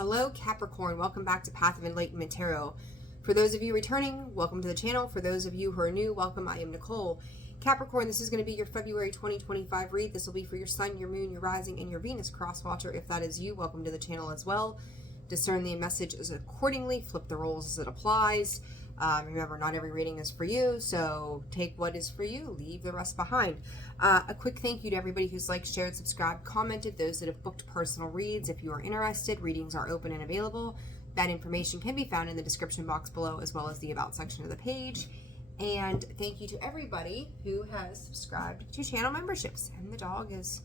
Hello Capricorn, welcome back to Path of Enlightenment Tarot. For those of you returning, welcome to the channel. For those of you who are new, welcome. I am Nicole. Capricorn, this is going to be your February 2025 read. This will be for your Sun, your Moon, your Rising, and your Venus cross-watcher. If that is you, welcome to the channel as well. Discern the messages accordingly, flip the roles as it applies. Remember, not every reading is for you, so take what is for you, leave the rest behind. A quick thank you to everybody who's liked, shared, subscribed, commented, those that have booked personal reads. If you are interested, readings are open and available. That information can be found in the description box below, as well as the About section of the page. And thank you to everybody who has subscribed to channel memberships. And the dog is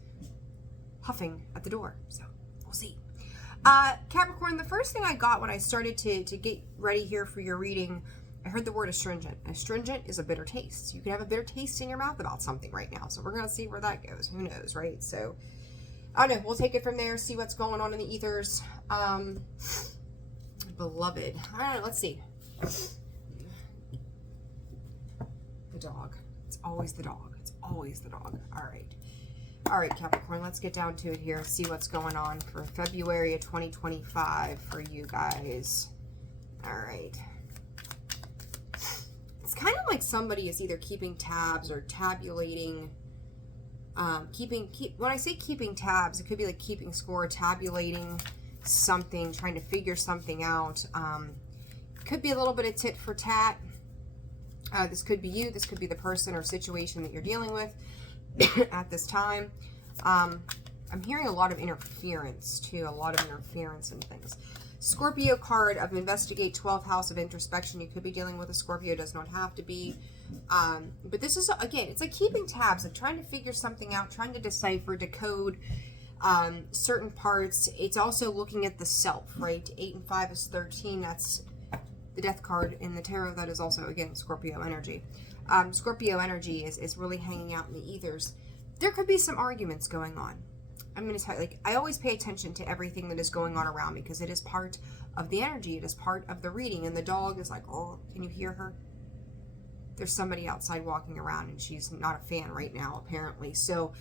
huffing at the door, so we'll see. Capricorn, the first thing I got when I started to get ready here for your reading, I heard the word astringent. Astringent is a bitter taste. You can have a bitter taste in your mouth about something right now. So we're going to see where that goes. Who knows, right? So, I don't know. We'll take it from there, see what's going on in the ethers. Beloved. All right, let's see. The dog. It's always the dog. It's always the dog. All right. All right, Capricorn, let's get down to it here. See what's going on for February of 2025 for you guys. All right. It's kind of like somebody is either keeping tabs or tabulating. When I say keeping tabs, it could be like keeping score, tabulating something, trying to figure something out. Could be a little bit of tit for tat. This could be you. This could be the person or situation that you're dealing with at this time. I'm hearing a lot of interference too, a lot of interference and things. Scorpio card of investigate, 12th house of introspection. You could be dealing with a Scorpio, does not have to be. But this is, again, it's like keeping tabs, like trying to figure something out, trying to decipher, decode certain parts. It's also looking at the self, right? 8 and 5 is 13. That's the death card in the tarot. That is also, again, Scorpio energy. Scorpio energy is really hanging out in the ethers. There could be some arguments going on. I'm going to tell you, like, I always pay attention to everything that is going on around me because it is part of the energy. It is part of the reading. And the dog is like, oh, can you hear her? There's somebody outside walking around and she's not a fan right now, apparently. So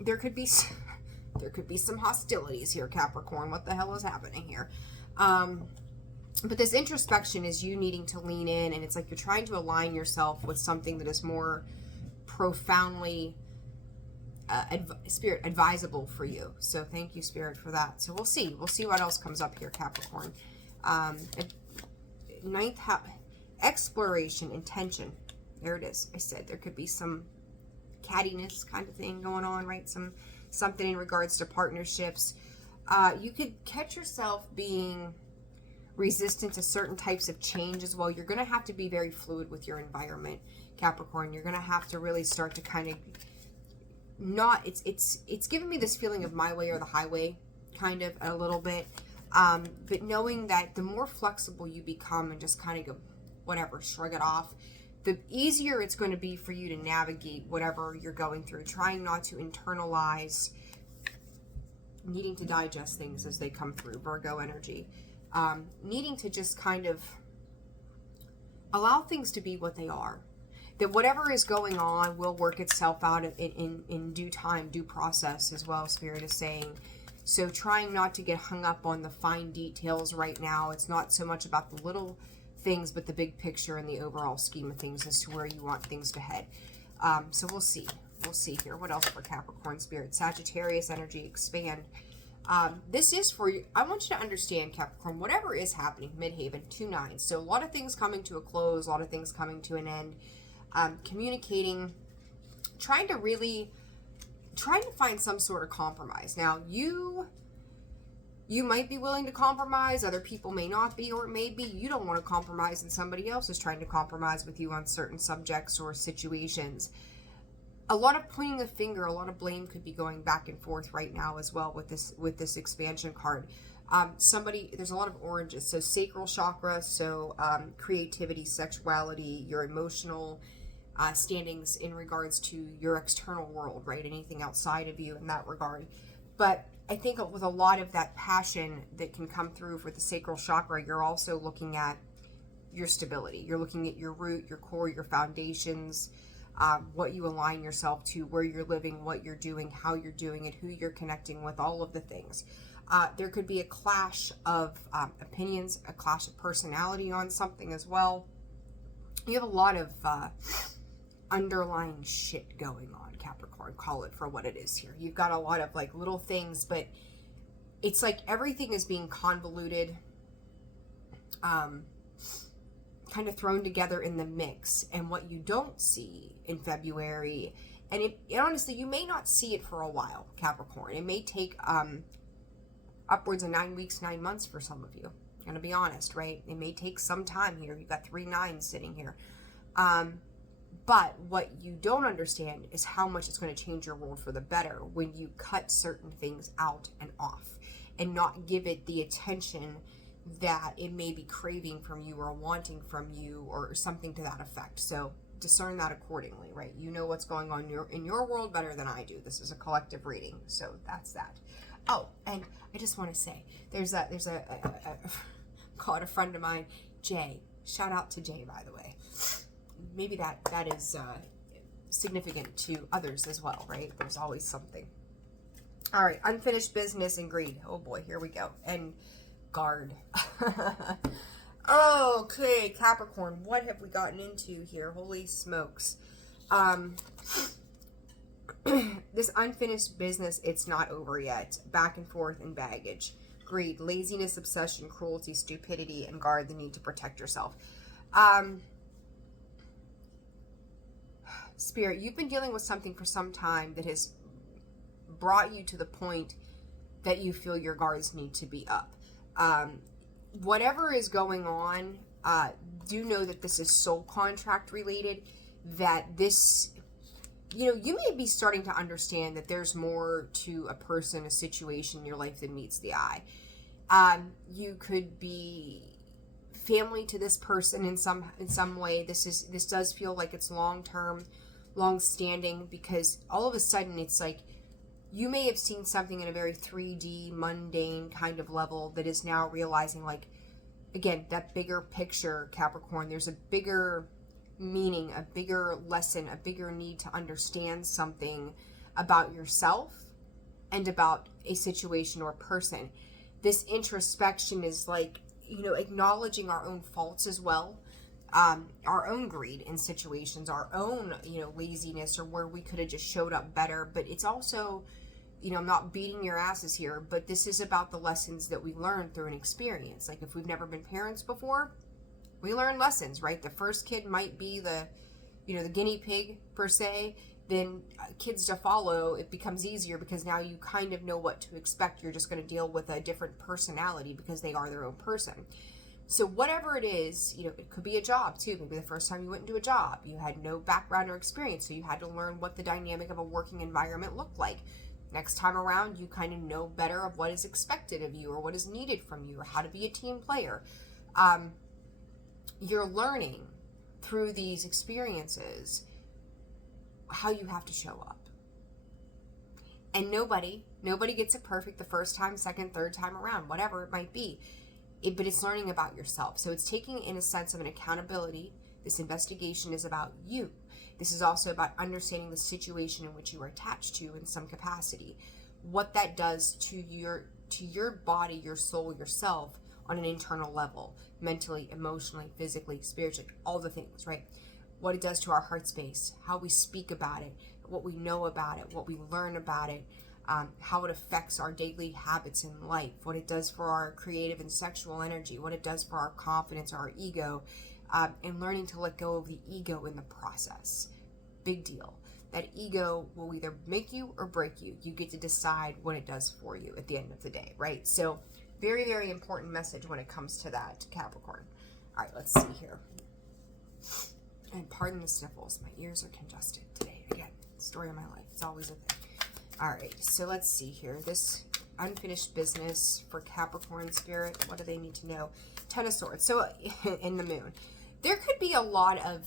there could be some hostilities here, Capricorn. What the hell is happening here? But this introspection is you needing to lean in, and it's like you're trying to align yourself with something that is more profoundly Spirit advisable for you. So thank you, Spirit, for that. So we'll see what else comes up here, Capricorn. Ninth house, exploration, intention. There it is. I said there could be some cattiness kind of thing going on, right? Something in regards to partnerships. You could catch yourself being resistant to certain types of change as well. You're going to have to be very fluid with your environment, Capricorn. You're going to have to really start to kind of it's giving me this feeling of my way or the highway, kind of a little bit. But knowing that the more flexible you become and just kind of go, whatever, shrug it off, the easier it's going to be for you to navigate whatever you're going through. Trying not to internalize, needing to digest things as they come through, Virgo energy. Needing to just kind of allow things to be what they are. That whatever is going on will work itself out in due time, due process as well, Spirit is saying. So trying not to get hung up on the fine details right now. It's not so much about the little things, but the big picture and the overall scheme of things as to where you want things to head. So we'll see. We'll see here. What else for Capricorn, Spirit? Sagittarius energy, expand. This is for you. I want you to understand, Capricorn, whatever is happening, Midhaven, 2-9. So a lot of things coming to a close, a lot of things coming to an end. Communicating, trying to find some sort of compromise. Now, you might be willing to compromise, other people may not be, or it may be you don't want to compromise and somebody else is trying to compromise with you on certain subjects or situations. A lot of pointing the finger, a lot of blame could be going back and forth right now as well with this expansion card. There's a lot of oranges, so sacral chakra, so creativity, sexuality, your emotional standings in regards to your external world, right? Anything outside of you in that regard. But I think with a lot of that passion that can come through for the sacral chakra, you're also looking at your stability. You're looking at your root, your core, your foundations, what you align yourself to, where you're living, what you're doing, how you're doing it, who you're connecting with, all of the things. There could be a clash of opinions, a clash of personality on something as well. You have a lot of underlying shit going on, Capricorn. Call it for what it is here. You've got a lot of like little things, but it's like everything is being convoluted, kind of thrown together in the mix. And what you don't see in February, and it honestly, you may not see it for a while, Capricorn. It may take upwards of 9 weeks, 9 months for some of you. I'm gonna be honest, right? It may take some time here. You've got 3 9s sitting here. But what you don't understand is how much it's going to change your world for the better when you cut certain things out and off and not give it the attention that it may be craving from you or wanting from you or something to that effect. So discern that accordingly, right? You know what's going on in your world better than I do. This is a collective reading, so that's that. Oh, and I just want to say, there's a called a friend of mine, Jay. Shout out to Jay, by the way. Maybe that is significant to others as well, right? There's always something. All right, unfinished business and greed. Oh boy, here we go. And guard. Okay, Capricorn, what have we gotten into here? Holy smokes. This unfinished business, it's not over yet. Back and forth and baggage. Greed, laziness, obsession, cruelty, stupidity, and guard, the need to protect yourself. Spirit, you've been dealing with something for some time that has brought you to the point that you feel your guards need to be up. Whatever is going on, do know that this is soul contract related, that this, you may be starting to understand that there's more to a person, a situation in your life than meets the eye. You could be family to this person in some way. This does feel like it's long-term, long-standing, because all of a sudden it's like you may have seen something in a very 3D, mundane kind of level that is now realizing, like, again, that bigger picture, Capricorn, there's a bigger meaning, a bigger lesson, a bigger need to understand something about yourself and about a situation or person. This introspection is like, acknowledging our own faults as well, our own greed in situations, our own, laziness, or where we could have just showed up better. But it's also, I'm not beating your asses here, but this is about the lessons that we learn through an experience. Like if we've never been parents before, we learn lessons, right? The first kid might be the guinea pig per se. Then kids to follow, it becomes easier because now you kind of know what to expect. You're just going to deal with a different personality because they are their own person. So whatever it is, it could be a job too. Maybe the first time you went into a job, you had no background or experience, so you had to learn what the dynamic of a working environment looked like. Next time around, you kind of know better of what is expected of you or what is needed from you or how to be a team player. You're learning through these experiences how you have to show up. And nobody gets it perfect the first time, second, third time around, whatever it might be. But it's learning about yourself. So it's taking in a sense of an accountability. This investigation is about you. This is also about understanding the situation in which you are attached to in some capacity. What that does to your body, your soul, yourself on an internal level, mentally, emotionally, physically, spiritually, all the things, right? What it does to our heart space, how we speak about it, what we know about it, what we learn about it, how it affects our daily habits in life, what it does for our creative and sexual energy, what it does for our confidence, our ego, and learning to let go of the ego in the process. Big deal. That ego will either make you or break you. You get to decide what it does for you at the end of the day, right? So very, very important message when it comes to that, Capricorn. All right, let's see here. And pardon the sniffles. My ears are congested today. Again, story of my life. It's always a thing. All right, so let's see here. This unfinished business for Capricorn spirit. What do they need to know? Ten of Swords. So in the moon, there could be a lot of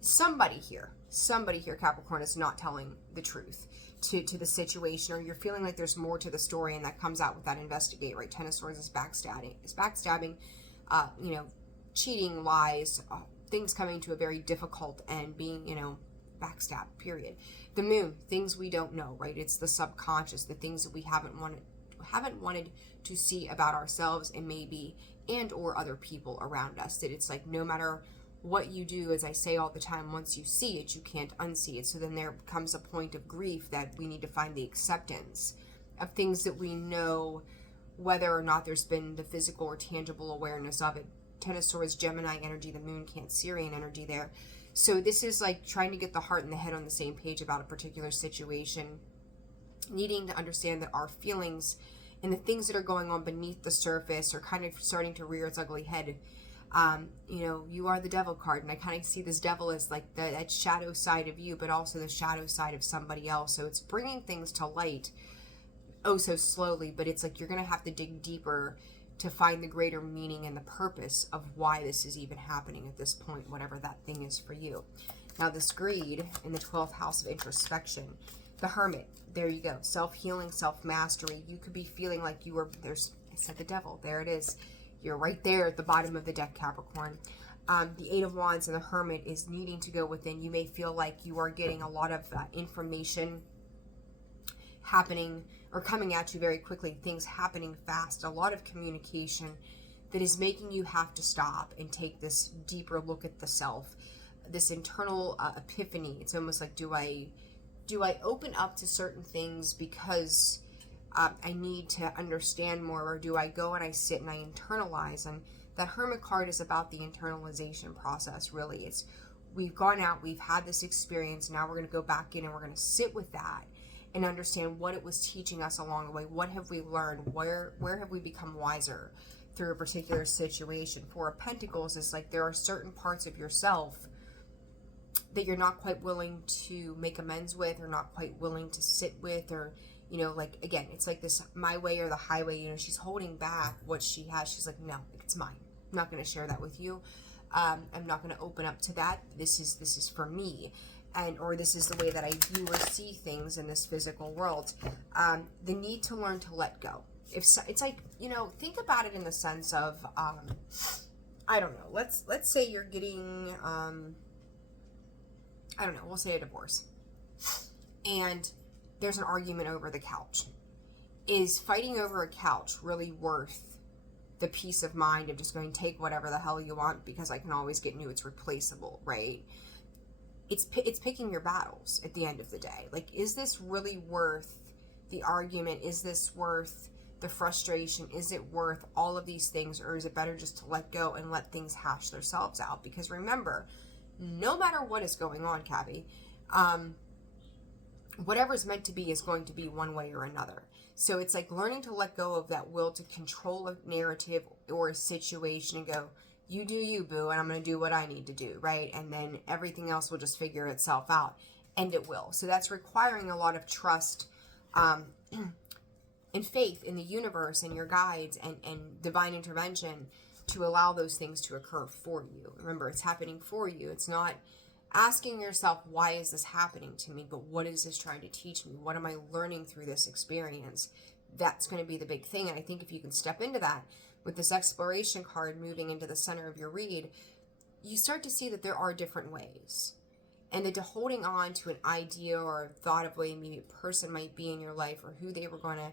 somebody here, Capricorn, is not telling the truth to the situation, or you're feeling like there's more to the story, and that comes out with that investigate, right? Ten of Swords is backstabbing, cheating, lies, things coming to a very difficult end, being, backstab, period. The moon, things we don't know, right? It's the subconscious, the things that we haven't wanted to see about ourselves and maybe and or other people around us. That it's like no matter what you do, as I say all the time, once you see it, you can't unsee it. So then there comes a point of grief that we need to find the acceptance of things that we know, whether or not there's been the physical or tangible awareness of it. Ten of Swords, Gemini energy, the moon, Cancerian energy there. So this is like trying to get the heart and the head on the same page about a particular situation, needing to understand that our feelings and the things that are going on beneath the surface are kind of starting to rear its ugly head. You know, you are the devil card, and I kind of see this devil as like that shadow side of you, but also the shadow side of somebody else. So it's bringing things to light oh so slowly, but it's like you're going to have to dig deeper to find the greater meaning and the purpose of why this is even happening at this point, whatever that thing is for you. Now this greed in the 12th house of introspection, the Hermit, there you go, self-healing, self-mastery. You could be feeling like you were, I said the devil, there it is. You're right there at the bottom of the deck, Capricorn. The Eight of Wands and the Hermit is needing to go within. You may feel like you are getting a lot of information happening or coming at you very quickly, things happening fast, a lot of communication that is making you have to stop and take this deeper look at the self, this internal epiphany. It's almost like, do I open up to certain things because I need to understand more, or do I go and I sit and I internalize? And that Hermit card is about the internalization process, really. It's we've gone out, we've had this experience, now we're going to go back in and we're going to sit with that and understand what it was teaching us along the way. What have we learned? Where have we become wiser through a particular situation? Four of Pentacles is like there are certain parts of yourself that you're not quite willing to make amends with, or not quite willing to sit with, or, you know, like, again, it's like this my way or the highway. You know, she's holding back what she has. She's like, no, it's mine. I'm not going to share that with you. I'm not going to open up to that. This is for me. And or this is the way that I view or see things in this physical world. The need to learn to let go. If so, it's like, you know, think about it in the sense of I don't know. Let's say you're getting I don't know. We'll say a divorce, and there's an argument over the couch. Is fighting over a couch really worth the peace of mind of just going, take whatever the hell you want because I can always get new, it's replaceable, right? It's picking your battles at the end of the day. Like, is this really worth the argument? Is this worth the frustration? Is it worth all of these things? Or is it better just to let go and let things hash themselves out? Because remember, no matter what is going on, Cappy, whatever's meant to be is going to be one way or another. So it's like learning to let go of that will to control a narrative or a situation and go, you do you, boo, and I'm going to do what I need to do, right? And then everything else will just figure itself out, and it will. So that's requiring a lot of trust and faith in the universe and your guides and divine intervention to allow those things to occur for you. Remember, it's happening for you. It's not asking yourself, why is this happening to me? But what is this trying to teach me? What am I learning through this experience? That's going to be the big thing. And I think if you can step into that, with this exploration card moving into the center of your read, you start to see that there are different ways. And that holding on to an idea or a thought of way maybe a person might be in your life, or who they were going to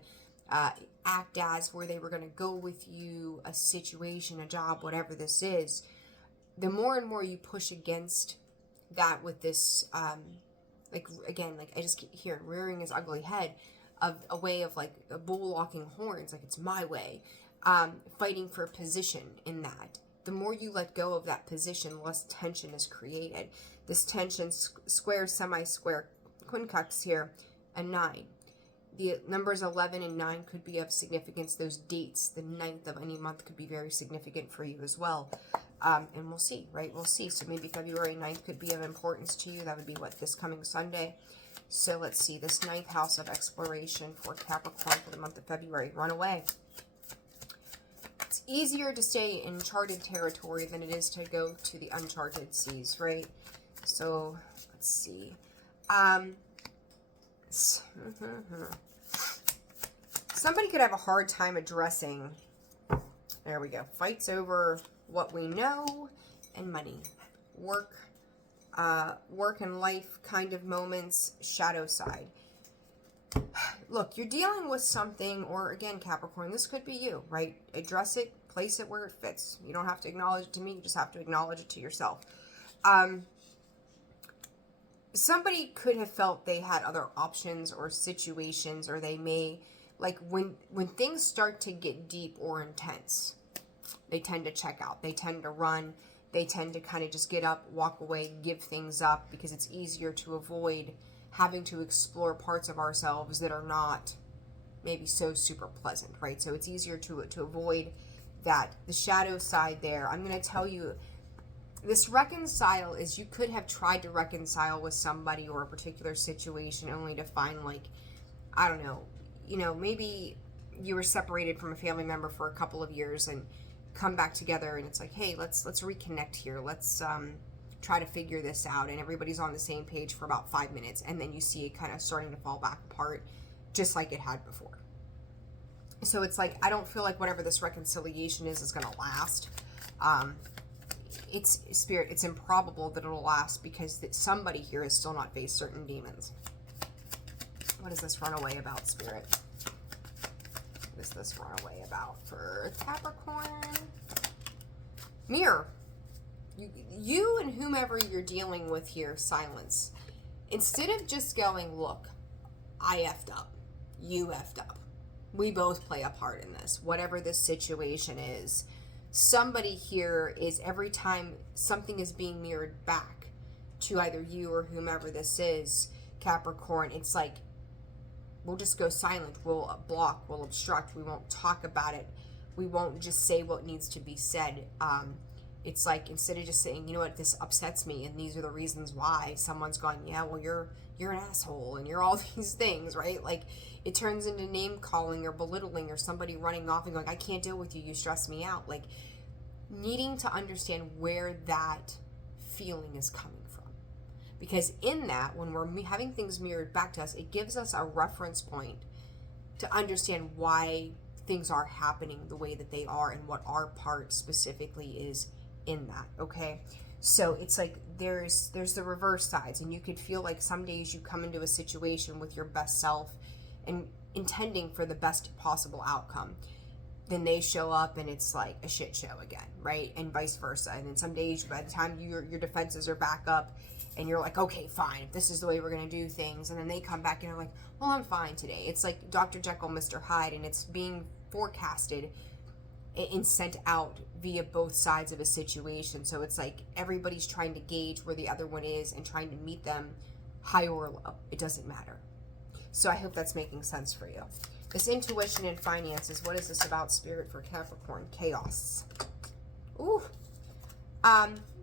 act as, where they were going to go with you, a situation, a job, whatever this is, the more and more you push against that with this, like, again, like I just keep hearing rearing his ugly head of a way of like a bull locking horns, like it's my way. Fighting for a position in that. The more you let go of that position, less tension is created. This tension, square, semi-square, quincunx here, and 9. The numbers 11 and 9 could be of significance. Those dates, the 9th of any month could be very significant for you as well. And we'll see, right? We'll see. So maybe February 9th could be of importance to you. That would be what, this coming Sunday? So let's see, this 9th house of exploration for Capricorn for the month of February. Run away. It's easier to stay in charted territory than it is to go to the uncharted seas, right? So, let's see. Somebody could have a hard time addressing, there we go, fights over what we know and money. Work, work and life kind of moments, shadow side. Look, you're dealing with something, or again, Capricorn, this could be you, right? Address it, place it where it fits. You don't have to acknowledge it to me, you just have to acknowledge it to yourself. Somebody could have felt they had other options or situations, or they may, like when things start to get deep or intense, they tend to check out. They tend to run. They tend to kind of just get up, walk away, give things up, because it's easier to avoid having to explore parts of ourselves that are not maybe so super pleasant, right? So it's easier to avoid that. The shadow side there, I'm going to tell you, this reconcile is, you could have tried to reconcile with somebody or a particular situation only to find, like, I don't know, maybe you were separated from a family member for a couple of years and come back together, and it's like, hey, let's reconnect here. Let's try to figure this out, and everybody's on the same page for about 5 minutes, and then you see it kind of starting to fall back apart just like it had before. So it's like, I don't feel like whatever this reconciliation is going to last. It's Spirit, it's improbable that it'll last, because somebody here has still not faced certain demons. What is this runaway about, Spirit? What is this runaway about for Capricorn? Mirror. You and whomever you're dealing with here, silence. Instead of just going, look, I effed up. You effed up. We both play a part in this. Whatever this situation is, somebody here is, every time something is being mirrored back to either you or whomever this is, Capricorn, it's like, we'll just go silent. We'll block. We'll obstruct. We won't talk about it. We won't just say what needs to be said. It's like, instead of just saying, you know what, this upsets me and these are the reasons why, someone's going, yeah, well, you're an asshole and you're all these things, right? Like, it turns into name calling or belittling, or somebody running off and going, I can't deal with you, you stress me out. Like, needing to understand where that feeling is coming from. Because in that, when we're having things mirrored back to us, it gives us a reference point to understand why things are happening the way that they are and what our part specifically is in that, okay? So it's like there's the reverse sides, and you could feel like some days you come into a situation with your best self and intending for the best possible outcome. Then they show up and it's like a shit show again, right? And vice versa. And then some days, by the time your defenses are back up and you're like, okay, fine, if this is the way we're going to do things, and then they come back and are like, well, I'm fine today. It's like Dr. Jekyll, Mr. Hyde, and it's being forecasted and sent out via both sides of a situation. So it's like everybody's trying to gauge where the other one is and trying to meet them high or low. It doesn't matter. So I hope that's making sense for you. This intuition and finances, what is this about, Spirit, for Capricorn? Chaos. Ooh.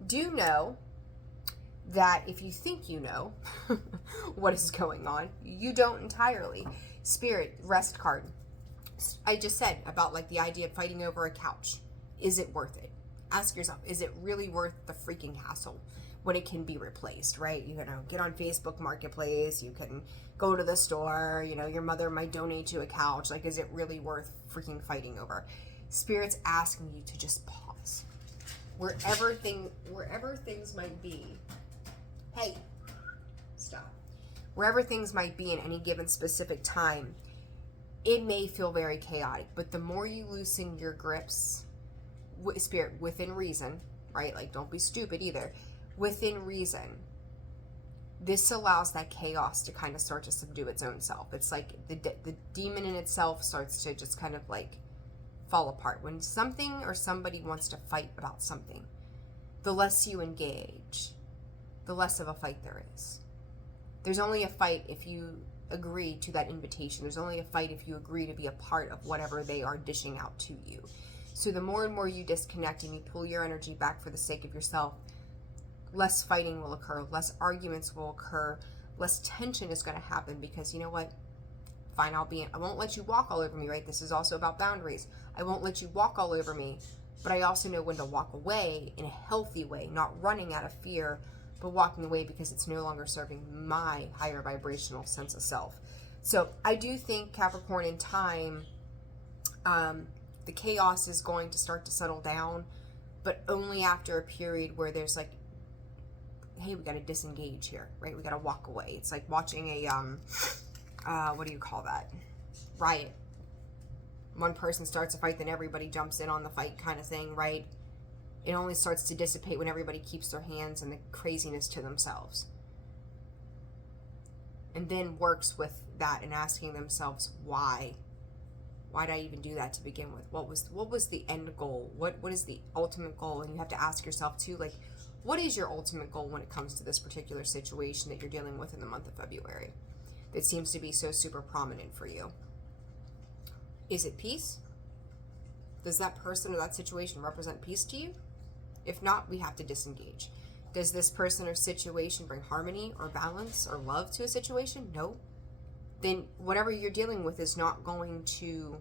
Do know that if you think you know what is going on, you don't entirely. Spirit, rest card. I just said about, like, the idea of fighting over a couch. Is it worth it? Ask yourself, is it really worth the freaking hassle when it can be replaced, right? You know, get on Facebook Marketplace, you can go to the store, you know, your mother might donate you a couch. Like, is it really worth freaking fighting over? Spirit's asking you to just pause. Wherever things might be. Hey, stop. Wherever things might be in any given specific time, it may feel very chaotic, but the more you loosen your grips, Spirit, within reason, right? Like, don't be stupid either. Within reason, this allows that chaos to kind of start to subdue its own self. It's like the demon in itself starts to just kind of like fall apart. When something or somebody wants to fight about something, the less you engage, the less of a fight there is. There's only a fight if you agree to that invitation. There's only a fight if you agree to be a part of whatever they are dishing out to you. So the more and more you disconnect and you pull your energy back for the sake of yourself, less fighting will occur, less arguments will occur, less tension is going to happen, because you know what? Fine, I won't let you walk all over me, right? This is also about boundaries. I won't let you walk all over me, but I also know when to walk away in a healthy way, not running out of fear, but walking away because it's no longer serving my higher vibrational sense of self. So I do think, Capricorn, in time, the chaos is going to start to settle down, but only after a period where there's like hey, we got to disengage here, right? We got to walk away. It's like watching a, what do you call that? Riot. One person starts a fight, then everybody jumps in on the fight kind of thing, right? It only starts to dissipate when everybody keeps their hands and the craziness to themselves. And then works with that and asking themselves, why? Why did I even do that to begin with? What was the end goal? What is the ultimate goal? And you have to ask yourself too, like, what is your ultimate goal when it comes to this particular situation that you're dealing with in the month of February that seems to be so super prominent for you? Is it peace? Does that person or that situation represent peace to you? If not, we have to disengage. Does this person or situation bring harmony or balance or love to a situation? No. Then whatever you're dealing with is not going to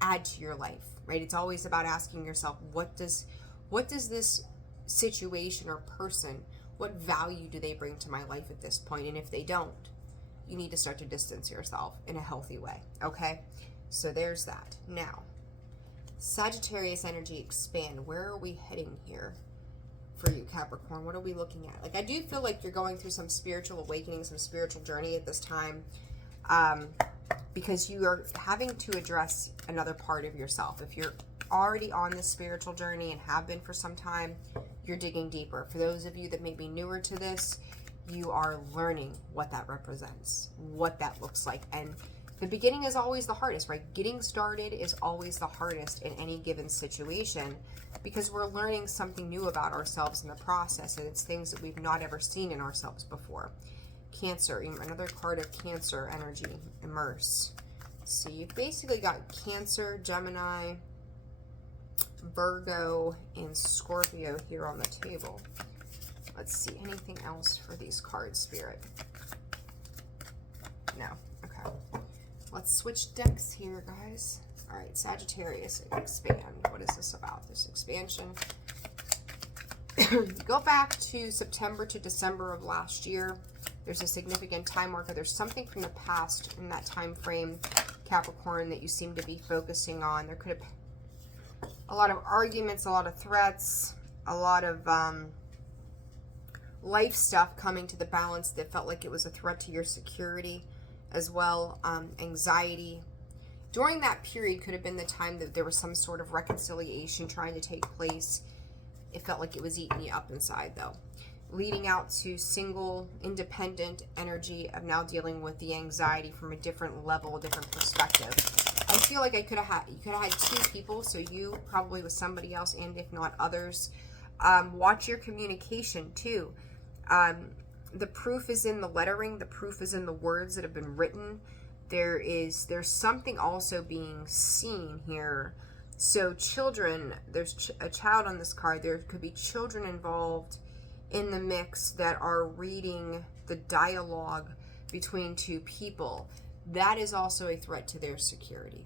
add to your life, right? It's always about asking yourself, what does this situation or person, what value do they bring to my life at this point? And if they don't, you need to start to distance yourself in a healthy way, okay? So there's that. Now, Sagittarius energy, expand. Where are we heading here for you, Capricorn? What are we looking at? Like, I do feel like you're going through some spiritual awakening, some spiritual journey at this time, because you are having to address another part of yourself. If you're already on this spiritual journey and have been for some time, you're digging deeper. For those of you that may be newer to this, you are learning what that represents, what that looks like. And the beginning is always the hardest, right? Getting started is always the hardest in any given situation because we're learning something new about ourselves in the process, and it's things that we've not ever seen in ourselves before. Cancer, another card of Cancer energy, immerse. So you've basically got Cancer, Gemini, Virgo, and Scorpio here on the table. Let's see, anything else for these cards, Spirit? No. Okay. Let's switch decks here, guys. All right, Sagittarius, expand. What is this about, this expansion? Go back to September to December of last year. There's a significant time marker. There's something from the past in that time frame, Capricorn, that you seem to be focusing on. There could have been a lot of arguments, a lot of threats, a lot of life stuff coming to the balance that felt like it was a threat to your security as well. Anxiety. During that period could have been the time that there was some sort of reconciliation trying to take place. It felt like it was eating you up inside, though. Leading out to single, independent energy of now dealing with the anxiety from a different level, a different perspective. I feel like you could have had two people, so you probably with somebody else, and if not others. Watch your communication too. The proof is in the lettering. The proof is in the words that have been written. There's something also being seen here. So children, there's a child on this card. There could be children involved in the mix that are reading the dialogue between two people. That is also a threat to their security.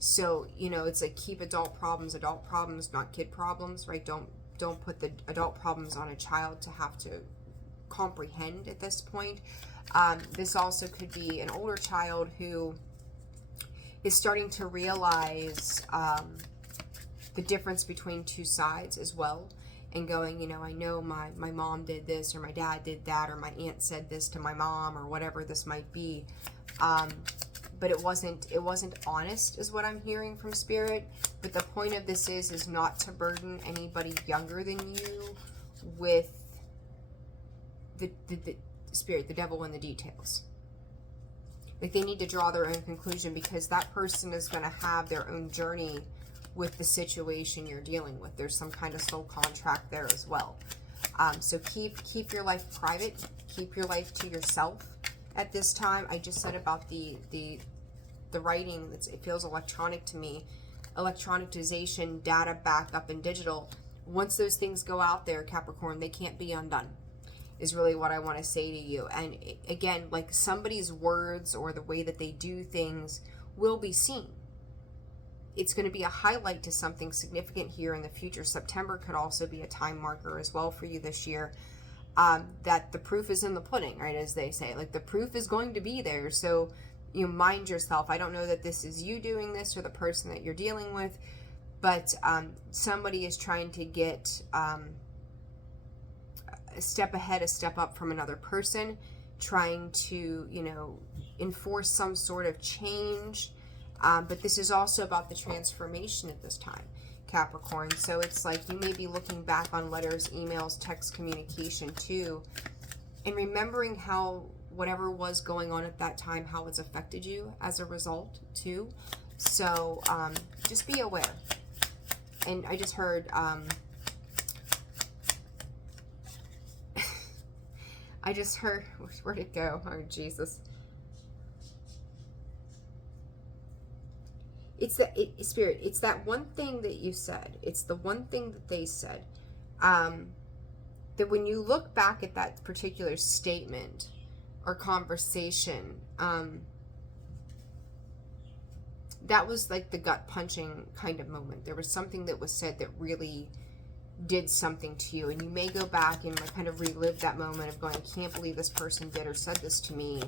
So, you know, it's like keep adult problems, not kid problems, right? Don't put the adult problems on a child to have to comprehend at this point. This also could be an older child who is starting to realize the difference between two sides as well, and going, you know, I know my mom did this, or my dad did that, or my aunt said this to my mom, or whatever this might be, but it wasn't honest, is what I'm hearing from Spirit. But the point of this is not to burden anybody younger than you with the Spirit, the devil in the details. Like, they need to draw their own conclusion, because that person is going to have their own journey with the situation you're dealing with. There's some kind of soul contract there as well. So keep your life private. Keep your life to yourself at this time. I just said about the writing, it feels electronic to me. Electronicization, data backup, and digital. Once those things go out there, Capricorn, they can't be undone, is really what I want to say to you. And again, like, somebody's words or the way that they do things will be seen. It's going to be a highlight to something significant here in the future. September could also be a time marker as well for you this year. That the proof is in the pudding, right? As they say, like, the proof is going to be there. So you mind yourself. I don't know that this is you doing this or the person that you're dealing with, but somebody is trying to get a step ahead, a step up from another person, trying to, you know, enforce some sort of change. But this is also about the transformation at this time, Capricorn. So it's like you may be looking back on letters, emails, text communication too, and remembering how whatever was going on at that time, how it's affected you as a result too. So just be aware. And I just heard, where'd it go? Oh, Jesus. It's that, Spirit, it's that one thing that you said. It's the one thing that they said. That when you look back at that particular statement or conversation, that was like the gut punching kind of moment. There was something that was said that really did something to you, and you may go back and like kind of relive that moment of going, I can't believe this person did or said this to me.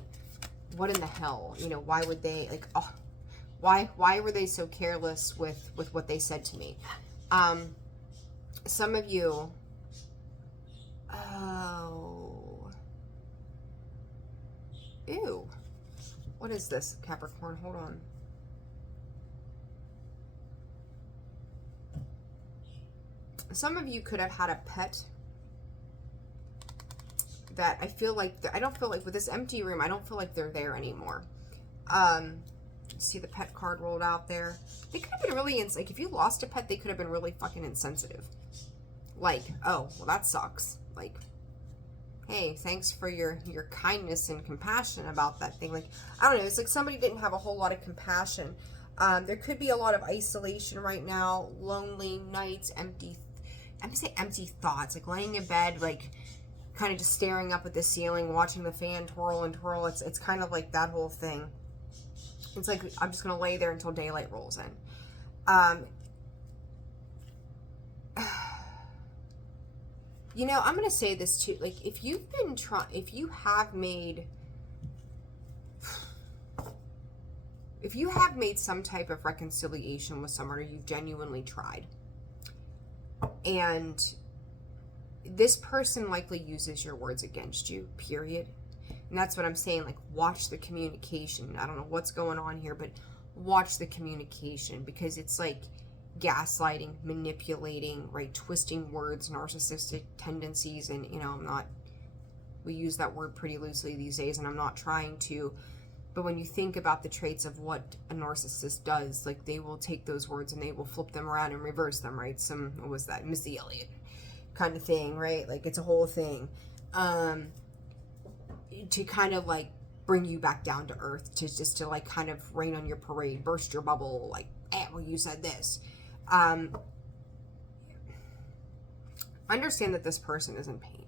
What in the hell? You know, why would they, like, oh, why were they so careless with what they said to me? Some of you, oh, ew, what is this, Capricorn? Hold on. Some of you could have had a pet that I feel like, I don't feel like with this empty room, I don't feel like they're there anymore. See the pet card rolled out there. They could have been really, like if you lost a pet, they could have been really fucking insensitive. Like, oh, well that sucks. Like, hey, thanks for your kindness and compassion about that thing. Like, I don't know, it's like somebody didn't have a whole lot of compassion. There could be a lot of isolation right now, lonely nights, empty thoughts, like laying in bed, like kind of just staring up at the ceiling, watching the fan twirl and twirl. It's kind of like that whole thing. It's like, I'm just going to lay there until daylight rolls in. You know, I'm going to say this too. Like, if you have made some type of reconciliation with someone, or you've genuinely tried, and this person likely uses your words against you, period. And that's what I'm saying, like, watch the communication. I don't know what's going on here, but watch the communication, because it's like gaslighting, manipulating, right? Twisting words, narcissistic tendencies. And, you know, we use that word pretty loosely these days, and I'm not trying to, but when you think about the traits of what a narcissist does, like, they will take those words and they will flip them around and reverse them, right? What was that? Missy Elliott kind of thing, right? Like, it's a whole thing. To kind of like bring you back down to earth, to like kind of rain on your parade, burst your bubble, like, well, you said this. Understand that this person is in pain,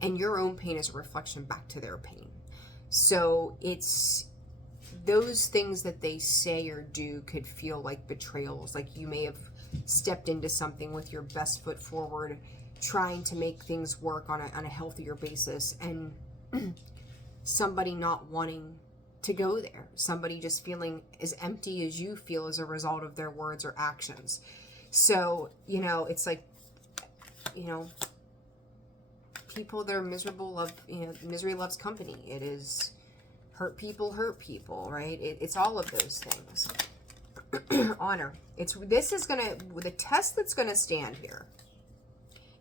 and your own pain is a reflection back to their pain. So it's those things that they say or do could feel like betrayals. Like, you may have stepped into something with your best foot forward, trying to make things work on a healthier basis, and somebody not wanting to go there, somebody just feeling as empty as you feel as a result of their words or actions. So, you know, it's like, you know, people that are miserable misery loves company. It is hurt people, right? It's all of those things. Honor. The test that's gonna stand here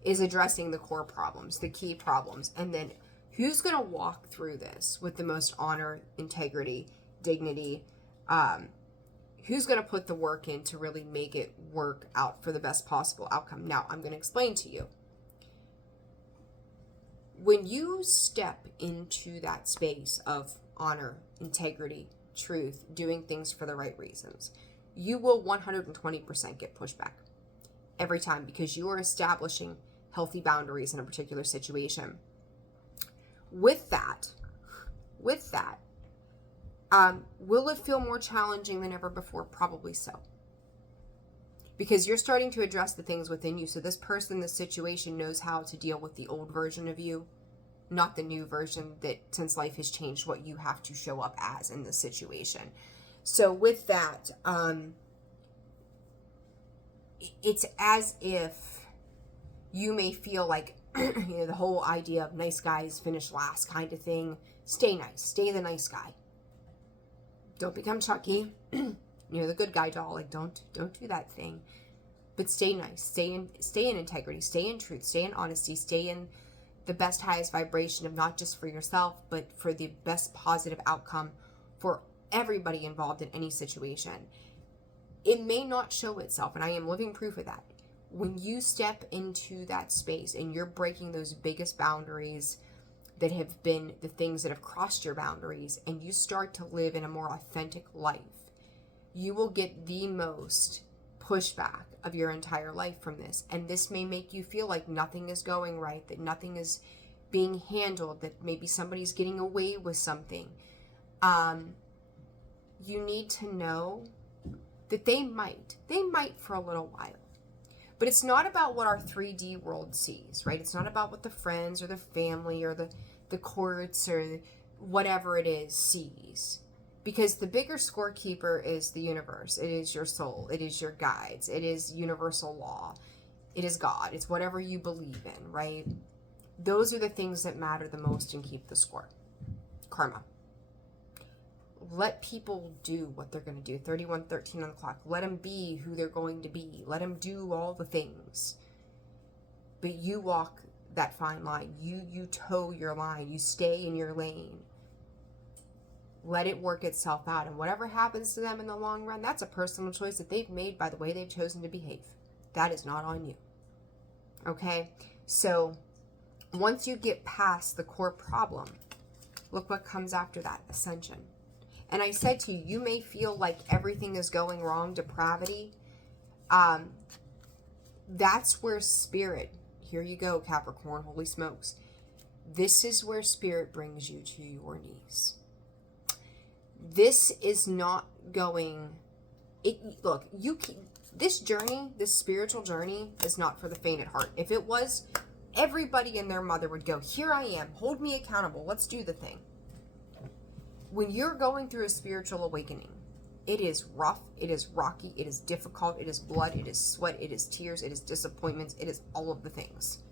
is addressing the core problems, the key problems, and then who's going to walk through this with the most honor, integrity, dignity, who's going to put the work in to really make it work out for the best possible outcome. Now, I'm going to explain to you. When you step into that space of honor, integrity, truth, doing things for the right reasons, you will 120% get pushback every time, because you are establishing healthy boundaries in a particular situation. With that, will it feel more challenging than ever before? Probably so. Because you're starting to address the things within you. So this person, this situation knows how to deal with the old version of you, not the new version that, since life has changed, what you have to show up as in this situation. So with that, it's as if you may feel like You know, the whole idea of nice guys finish last kind of thing. Stay nice. Stay the nice guy. Don't become Chucky. You're the good guy doll. Like, don't do that thing. But stay nice. Stay in integrity. Stay in truth. Stay in honesty. Stay in the best, highest vibration of not just for yourself, but for the best positive outcome for everybody involved in any situation. It may not show itself, and I am living proof of that. When you step into that space and you're breaking those biggest boundaries that have been the things that have crossed your boundaries, and you start to live in a more authentic life, you will get the most pushback of your entire life from this. And this may make you feel like nothing is going right, that nothing is being handled, that maybe somebody's getting away with something. You need to know that they might for a little while. But it's not about what our 3D world sees, right? It's not about what the friends or the family or the courts or whatever it is sees. Because the bigger scorekeeper is the universe. It is your soul. It is your guides. It is universal law. It is God. It's whatever you believe in, right? Those are the things that matter the most and keep the score. Karma. Let people do what they're going to do. 31:13 on the clock. Let them be who they're going to be. Let them do all the things. But you walk that fine line. You toe your line. You stay in your lane. Let it work itself out. And whatever happens to them in the long run, that's a personal choice that they've made by the way they've chosen to behave. That is not on you. Okay? So once you get past the core problem, look what comes after that. Ascension. And I said to you, you may feel like everything is going wrong, depravity. That's where spirit, here you go, Capricorn, holy smokes. This is where spirit brings you to your knees. This is not going, look, this journey, this spiritual journey is not for the faint at heart. If it was, everybody and their mother would go, here I am, hold me accountable, let's do the thing. When you're going through a spiritual awakening, it is rough, it is rocky, it is difficult, it is blood, it is sweat, it is tears, it is disappointments, it is all of the things.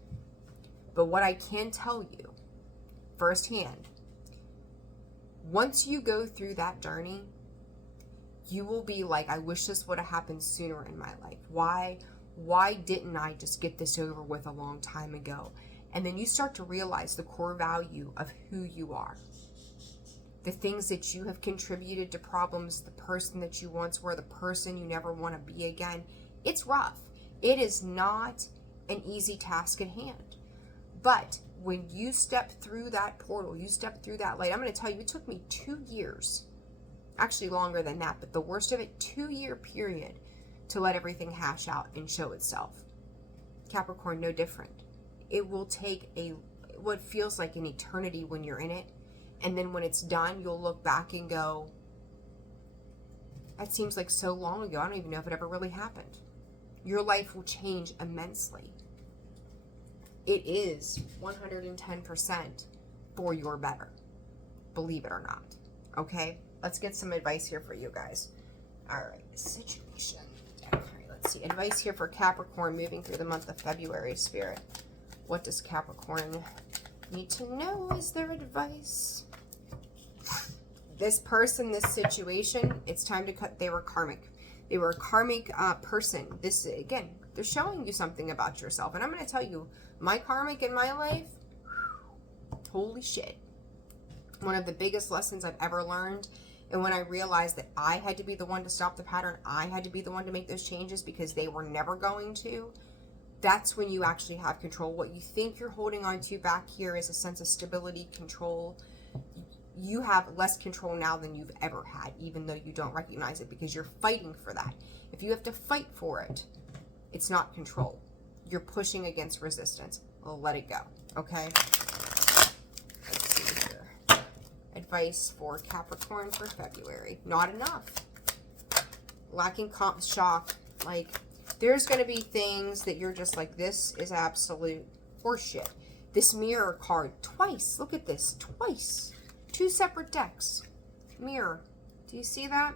But what I can tell you firsthand, once you go through that journey, you will be like, I wish this would have happened sooner in my life. Why didn't I just get this over with a long time ago? And then you start to realize the core value of who you are. The things that you have contributed to problems, the person that you once were, the person you never want to be again. It's rough. It is not an easy task at hand. But when you step through that portal, you step through that light, I'm going to tell you, it took me 2 years, actually longer than that, but the worst of it, 2-year period to let everything hash out and show itself. Capricorn, no different. It will take what feels like an eternity when you're in it. And then when it's done, you'll look back and go, that seems like so long ago. I don't even know if it ever really happened. Your life will change immensely. It is 110% for your better. Believe it or not. Okay? Let's get some advice here for you guys. All right. Situation. All right, let's see. Advice here for Capricorn moving through the month of February, Spirit. What does Capricorn need to know? Is there advice? This person, this situation, it's time to cut. They were karmic. They were a karmic person. This, again, they're showing you something about yourself. And I'm going to tell you, my karmic in my life, holy shit. One of the biggest lessons I've ever learned. And when I realized that I had to be the one to stop the pattern, I had to be the one to make those changes because they were never going to. That's when you actually have control. What you think you're holding on to back here is a sense of stability, control. You have less control now than you've ever had, even though you don't recognize it because you're fighting for that. If you have to fight for it, it's not control. You're pushing against resistance. Well, let it go, okay? Let's see here. Advice for Capricorn for February. Not enough. Lacking shock. Like, there's going to be things that you're just like, this is absolute horseshit. This mirror card, twice. Look at this, twice. 2 separate decks. Mirror. Do you see that?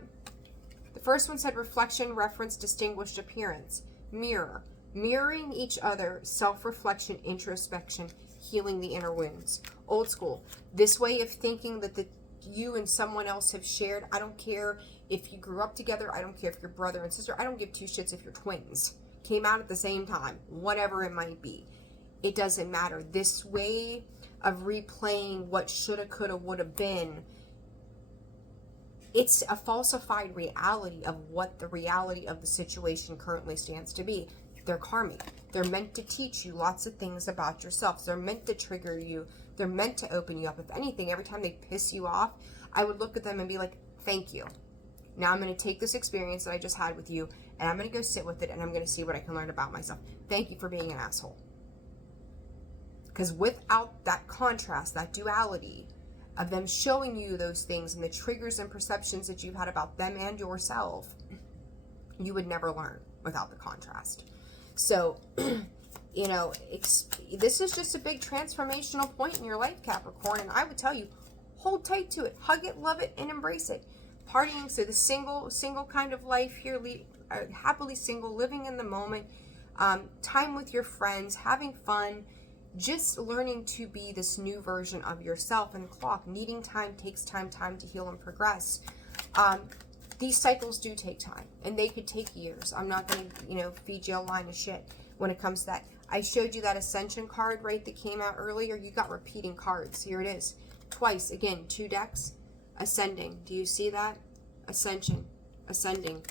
The first one said reflection, reference, distinguished appearance. Mirror. Mirroring each other, self-reflection, introspection, healing the inner wounds. Old school. This way of thinking that you and someone else have shared. I don't care if you grew up together. I don't care if you're brother and sister. I don't give two shits if you're twins. Came out at the same time. Whatever it might be. It doesn't matter. This way of replaying what shoulda, coulda, woulda been, it's a falsified reality of what the reality of the situation currently stands to be. They're karmic. They're meant to teach you lots of things about yourself. They're meant to trigger you. They're meant to open you up. If anything, every time they piss you off, I would look at them and be like, thank you. Now I'm going to take this experience that I just had with you, and I'm going to go sit with it, and I'm going to see what I can learn about myself. Thank you for being an asshole. Because without that contrast, that duality of them showing you those things and the triggers and perceptions that you've had about them and yourself, you would never learn without the contrast. So, you know, this is just a big transformational point in your life, Capricorn. And I would tell you, hold tight to it, hug it, love it, and embrace it. Partying, so the single kind of life here, happily single, living in the moment, time with your friends, having fun, just learning to be this new version of yourself. And clock, needing time takes time to heal and progress. These cycles do take time, and they could take years. I'm not going to, you know, feed you a line of shit when it comes to that. I showed you that Ascension card, right, that came out earlier. You got repeating cards. Here it is. Twice. Again, 2 decks. Ascending. Do you see that? Ascension. Ascending.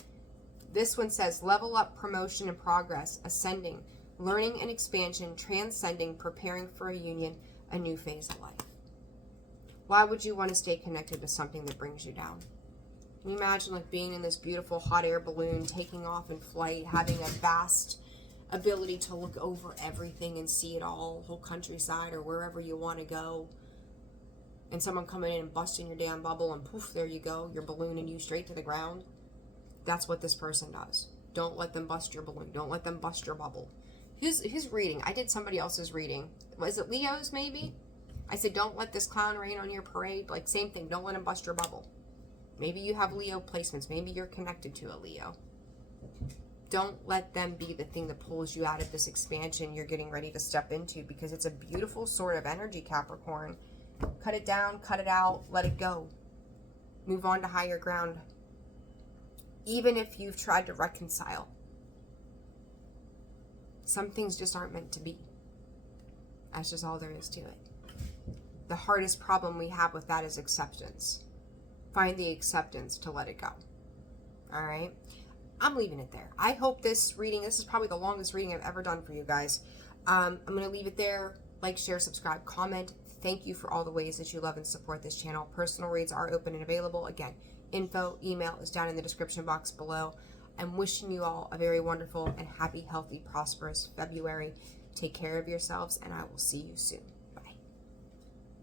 This one says level up, promotion, and progress. Ascending. Learning and expansion. Transcending. Preparing for a union. A new phase of life. Why would you want to stay connected to something that brings you down? Can you imagine like being in this beautiful hot air balloon, taking off in flight, having a vast ability to look over everything and see it all, whole countryside or wherever you want to go, and someone coming in and busting your damn bubble and poof, there you go, your balloon and you straight to the ground? That's what this person does. Don't let them bust your balloon. Don't let them bust your bubble. Who's reading? I did somebody else's reading. Was it Leo's maybe? I said, don't let this clown rain on your parade. Like, same thing. Don't let him bust your bubble. Maybe you have Leo placements. Maybe you're connected to a Leo. Don't let them be the thing that pulls you out of this expansion you're getting ready to step into, because it's a beautiful sort of energy, Capricorn. Cut it down, cut it out, let it go. Move on to higher ground. Even if you've tried to reconcile, some things just aren't meant to be. That's just all there is to it. The hardest problem we have with that is acceptance. Find the acceptance to let it go. All right? I'm leaving it there. I hope this is probably the longest reading I've ever done for you guys. I'm going to leave it there. Like, share, subscribe, comment. Thank you for all the ways that you love and support this channel. Personal reads are open and available. Again, info, email is down in the description box below. I'm wishing you all a very wonderful and happy, healthy, prosperous February. Take care of yourselves, and I will see you soon.